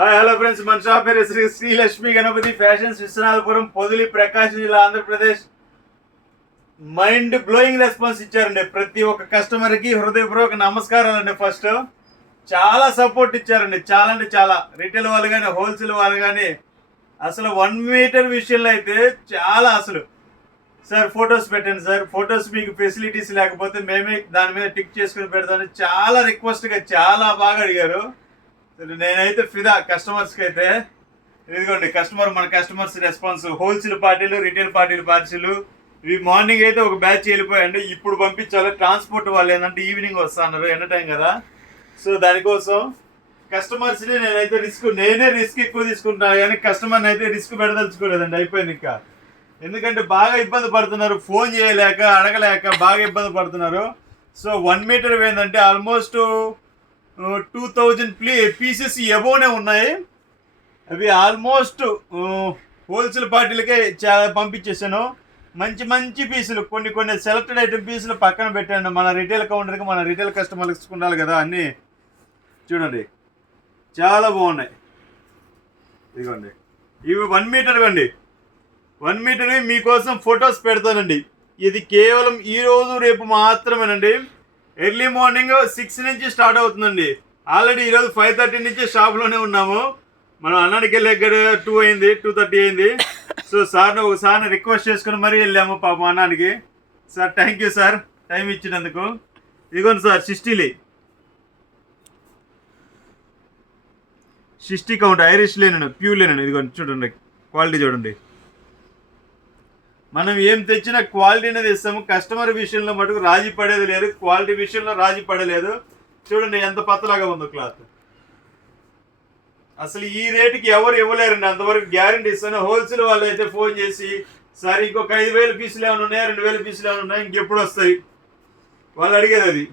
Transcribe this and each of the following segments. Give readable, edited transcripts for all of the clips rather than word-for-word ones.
Hi hello friends, మన shop పేరు Srilakshmi Ganapati fashions, Viswanathapuram, Podili, ప్రకాశం జిల్లా, ఆంధ్రప్రదేశ్. మైండ్ బ్లోయింగ్ రెస్పాన్స్ ఇచ్చారండి. ప్రతి ఒక్క కస్టమర్కి హృదయపూర్వక నమస్కారాలండి. ఫస్ట్ చాలా సపోర్ట్ ఇచ్చారండి, చాలా అంటే చాలా. రిటైల్ వాళ్ళు కానీ హోల్సేల్ వాళ్ళు కానీ అసలు 1 మీటర్ విషయంలో అయితే చాలా అసలు సార్ ఫొటోస్ పెట్టండి సార్, ఫొటోస్ మీకు ఫెసిలిటీస్ లేకపోతే మేమే దాని మీద టిక్ చేసుకుని పెడతామని చాలా రిక్వెస్ట్గా చాలా బాగా అడిగారు. నేనైతే ఫిదా కస్టమర్స్కి అయితే. ఇదిగోండి మన కస్టమర్స్ రెస్పాన్స్. హోల్సేల్ పార్టీలు, రిటైల్ పార్టీలు ఇవి మార్నింగ్ అయితే ఒక బ్యాచ్ వెళ్ళిపోయండి. ఇప్పుడు పంపించాలి. ట్రాన్స్పోర్ట్ వాళ్ళు ఏంటంటే ఈవినింగ్ వస్తున్నారు, ఎండ టైం కదా. సో దానికోసం కస్టమర్స్ని నేనే రిస్క్ ఎక్కువ తీసుకుంటాను, కానీ కస్టమర్ని అయితే రిస్క్ పెడదలుచుకోలేదండి. అయిపోయింది ఇంకా. ఎందుకంటే బాగా ఇబ్బంది పడుతున్నారు, ఫోన్ చేయలేక అడగలేక బాగా ఇబ్బంది పడుతున్నారు. సో 1 మీటర్ ఏంటంటే ఆల్మోస్ట్ 2000 పీసెస్ ఎబోనే ఉన్నాయి. అవి ఆల్మోస్ట్ హోల్సేల్ పార్టీలకే చాలా పంపించేసాను. మంచి పీసులు, కొన్ని సెలెక్టెడ్ ఐటమ్ పీసులు పక్కన పెట్టాను. మన రిటైల్ కౌంటర్కి, మన రిటైల్ కస్టమర్లకు ఉండాలి కదా అన్నీ. చూడండి చాలా బాగున్నాయి. ఇదిగోండి ఇవి 1 మీటర్ అండి. 1 మీటర్ మీకోసం ఫొటోస్ పెడతానండి. ఇది కేవలం ఈరోజు రేపు మాత్రమేనండి. ఎర్లీ మార్నింగ్ 6 నుంచి స్టార్ట్ అవుతుందండి. ఆల్రెడీ ఈరోజు 5:30 నుంచి షాప్లోనే ఉన్నాము. మనం అన్నానికి వెళ్ళే 2:30 అయింది. సో సార్ని ఒకసారి రిక్వెస్ట్ చేసుకుని మరీ వెళ్ళాము పాపం అన్నానికి. Sir thank you sir, time ఇచ్చినందుకు. ఇదిగోండి సార్ 60 కౌంట్ ఐరిష్ లేనండి, ప్యూర్ లేనండి. ఇదిగోండి చూడండి, క్వాలిటీ చూడండి. మనం ఏం తెచ్చినా క్వాలిటీ అనేది ఇస్తాము. కస్టమర్ విషయంలో మటుకు రాజీ పడేది లేదు, క్వాలిటీ విషయంలో రాజీ పడలేదు. చూడండి ఎంత పత్తలాగా ఉందో క్లాత్. అసలు ఈ రేటుకి ఎవరు ఇవ్వలేరండి, అంతవరకు గ్యారంటీ ఇస్తాను. హోల్సేల్ వాళ్ళు అయితే ఫోన్ చేసి సార్ ఇంకొక 5,000 పీసులు ఏమైనా ఉన్నాయా, 2,000 పీసులు ఏమైనా ఉన్నాయా, ఇంకెప్పుడు వస్తాయి వాళ్ళు అడిగేది అది.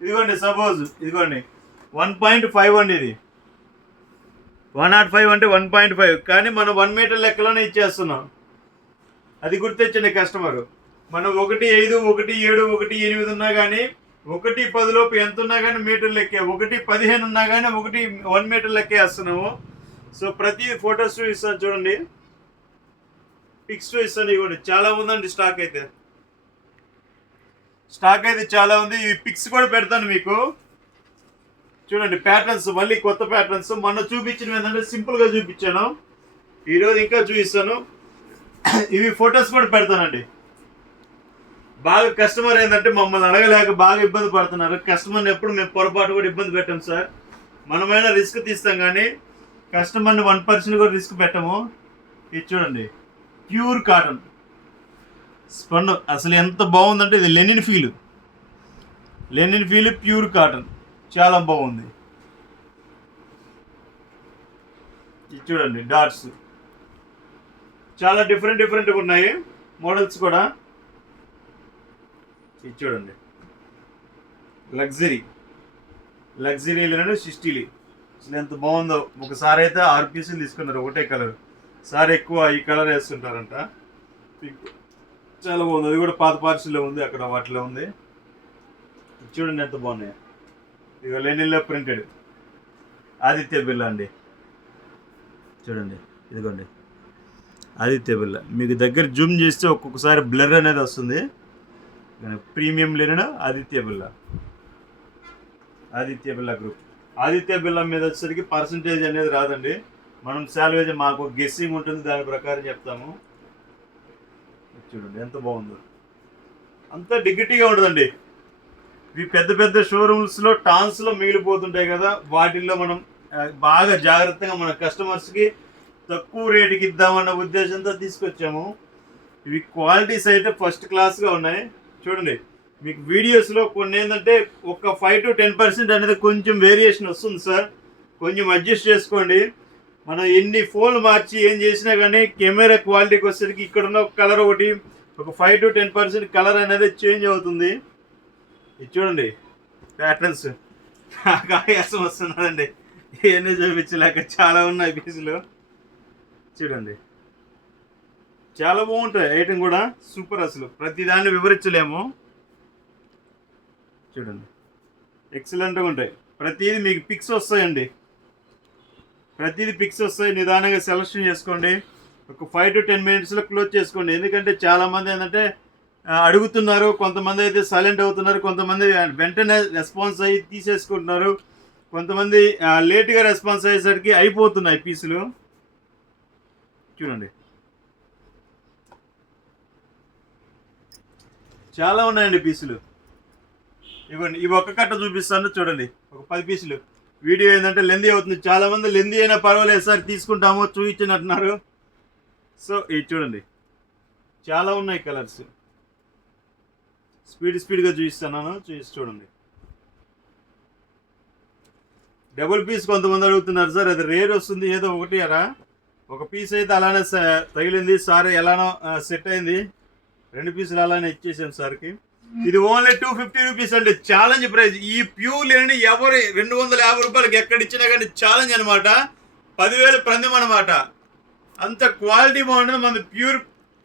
ఇదిగోండి సపోజ్ ఇదిగోండి 1.5 అండి. ఇది 105 అంటే 1.5, కానీ మనం 1 మీటర్ లెక్కలోనే ఇచ్చేస్తున్నాం. అది గుర్తించండి కస్టమర్. మనం 1.5, 1.7, 1.8 ఉన్నా కానీ, 1.10 లోపు ఎంత ఉన్నా కానీ మీటర్ లెక్కే, 1.15 ఉన్నా కానీ 1 మీటర్ లెక్కే వేస్తున్నాము. సో ప్రతి ఫొటోస్ ఇస్తాను చూడండి, పిక్స్ ఇస్తాను. ఇవ్వండి చాలా ఉందండి స్టాక్ అయితే చాలా ఉంది. ఈ పిక్స్ కూడా పెడతాను మీకు. చూడండి ప్యాటర్న్స్, మళ్ళీ కొత్త ప్యాటర్న్స్. మొన్న చూపించినవి ఏంటంటే సింపుల్గా చూపించాను, ఈరోజు ఇంకా చూపిస్తాను. ఇవి ఫొటోస్ కూడా పెడతానండి. బాగా కస్టమర్ ఏంటంటే మమ్మల్ని అడగలేక బాగా ఇబ్బంది పడుతున్నారు. కస్టమర్ని ఎప్పుడు మేము పొరపాటు కూడా ఇబ్బంది పెట్టాం సార్. మనమైనా రిస్క్ తీస్తాం, కానీ కస్టమర్ని 1% కూడా రిస్క్ పెట్టము. ఇది చూడండి ప్యూర్ కాటన్ స్పన్. అసలు ఎంత బాగుందంటే ఇది లెనిన్ ఫీల్ ప్యూర్ కాటన్, చాలా బాగుంది. ఇది చూడండి డాట్స్ చాలా డిఫరెంట్ ఉన్నాయి మోడల్స్ కూడా. ఇది చూడండి లగ్జరీలోనే 60. అసలు ఎంత బాగుందో. ఒకసారి అయితే 6 పీసులు తీసుకున్నారు, ఒకటే కలర్. సార్ ఎక్కువ ఈ కలర్ వేస్తుంటారంట. చాలా బాగుంది. అది కూడా పాత పార్సల్లో ఉంది, అక్కడ వాటిలో ఉంది. చూడండి ఎంత బాగున్నాయి. ఇక లెనిన్లో ప్రింటెడ్ ఆదిత్య బిర్లా అండి. చూడండి ఇదిగోండి ఆదిత్య బిర్లా. మీకు దగ్గర జూమ్ చేస్తే ఒక్కొక్కసారి బ్లర్ అనేది వస్తుంది. Premium linen Aditya Birla group. Aditya Birla మీద వచ్చేసరికి పర్సంటేజ్ అనేది రాదండి. మనం శాలవేజ్ మాకు గెస్సింగ్ ఉంటుంది, దాని ప్రకారం చెప్తాము. చూడండి ఎంత బాగుందో. అంత డిగ్నిటీగా ఉండదండి. ఇవి పెద్ద షోరూమ్స్లో టాన్స్లో మిగిలిపోతుంటాయి కదా, వాటిల్లో మనం బాగా జాగ్రత్తగా మన కస్టమర్స్కి తక్కువ రేటుకి ఇద్దామన్న ఉద్దేశంతో తీసుకొచ్చాము. ఇవి క్వాలిటీస్ అయితే ఫస్ట్ క్లాస్గా ఉన్నాయి. చూడండి మీకు వీడియోస్లో కొన్ని ఏంటంటే ఒక 5 to 10% అనేది కొంచెం వేరియేషన్ వస్తుంది సార్, కొంచెం అడ్జస్ట్ చేసుకోండి. మనం ఎన్ని ఫోన్లు మార్చి ఏం చేసినా కానీ కెమెరా క్వాలిటీకి వచ్చేసరికి ఇక్కడున్న కలర్ ఒకటి ఒక 5 to 10% కలర్ అనేది చేంజ్ అవుతుంది. ఇది చూడండి ప్యాటర్న్స్. నాకు ఆయాసం వస్తున్నదండి, ఇవన్నీ చూపించలేక. చాలా ఉన్నాయి పీసులు. చూడండి చాలా బాగుంటాయి ఐటమ్ కూడా, సూపర్. అసలు ప్రతిదాన్ని వివరించలేము. చూడండి ఎక్సలెంట్గా ఉంటాయి. ప్రతిదీ మీకు పిక్స్ వస్తాయండి. ప్రతిదీ పిక్స్ వస్తాయి. నిదానంగా సెలెక్షన్ చేసుకోండి. ఒక 5 to 10 minutesలో క్లోజ్ చేసుకోండి. ఎందుకంటే చాలామంది ఏంటంటే అడుగుతున్నారు, కొంతమంది అయితే సైలెంట్ అవుతున్నారు, కొంతమంది వెంటనే రెస్పాన్స్ అయ్యి తీసేసుకుంటున్నారు, కొంతమంది లేట్గా రెస్పాన్స్ అయ్యేసరికి అయిపోతున్నాయి పీసులు. చూడండి చాలా ఉన్నాయండి పీసులు. ఇవ్వండి, ఇవి ఒక్క కట్ట చూపిస్తాను చూడండి, ఒక 10 పీసులు. వీడియో ఏంటంటే లెందీ అవుతుంది, చాలామంది లెందీ అయినా పర్వాలేదు సార్ తీసుకుంటాము చూపించినట్టున్నారు. సో ఇది చూడండి, చాలా ఉన్నాయి కలర్స్. స్పీడ్గా చూపిస్తున్నాను, చూడండి. డబుల్ పీస్ కొంతమంది అడుగుతున్నారు సార్, అది రేర్ వస్తుంది ఏదో ఒకటి అరా. ఒక పీస్ అయితే అలానే తగిలింది సార్, ఎలానో సెట్ అయింది. 2 పీసులు అలానే ఇచ్చేసాం సార్కి. ఇది ఓన్లీ 250 రూపీస్ అండి, ఛాలెంజ్ ప్రైస్. ఈ ప్యూర్ లేండి ఎవరు 250 రూపాయలకి ఎక్కడ ఇచ్చినా కానీ ఛాలెంజ్ అనమాట. 10,000 పందెం అనమాట. అంత క్వాలిటీ బాగుంటుంది. మన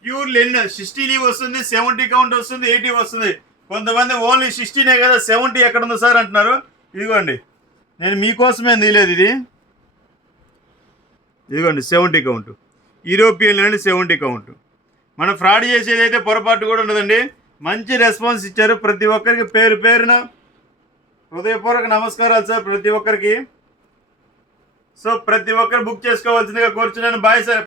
ప్యూర్ లెన్ 60 లీవ్ వస్తుంది, 70 కౌంట్ వస్తుంది, 80 వస్తుంది. కొంతమంది ఓన్లీ 60నే కదా 70 ఎక్కడ ఉంది సార్ అంటున్నారు. ఇదిగోండి, నేను మీకోసమే తీయలేదు ఇది. ఇదిగోండి 70 కౌంట్, యూరోపియన్ లెన్ 70 కౌంట్. మనం ఫ్రాడ్ చేసేది అయితే పొరపాటు కూడా ఉండదండి. మంచి రెస్పాన్స్ ఇచ్చారు ప్రతి ఒక్కరికి. పేరున హృదయపూర్వక నమస్కారాలు సార్ ప్రతి ఒక్కరికి. సో ప్రతి ఒక్కరు బుక్ చేసుకోవాల్సిందిగా కోరుచున్నాను. Bye sir.